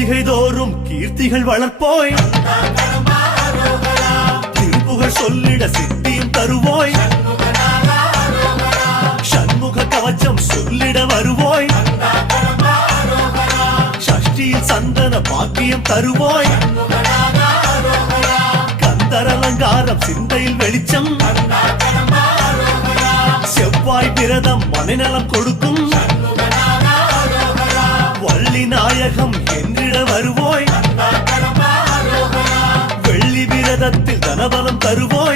வீதிகை தோறும் கீர்த்திகள் வளர்ப்போய் திருப்புகழ் சொல்லிட சித்தியும் தருவோய் சண்முக கவச்சம் சொல்லிட வருவோய் சஷ்டியில் சந்தன பாக்கியம் தருவோய் கந்தரலங்காரம் சிந்தையில் வெளிச்சம் செவ்வாய் விரதம் மனைநலம் கொடுக்கும் வள்ளி நாயகம் என்றிட வருவோய் வெள்ளி விரதத்தில் தனபலம் தருவோய்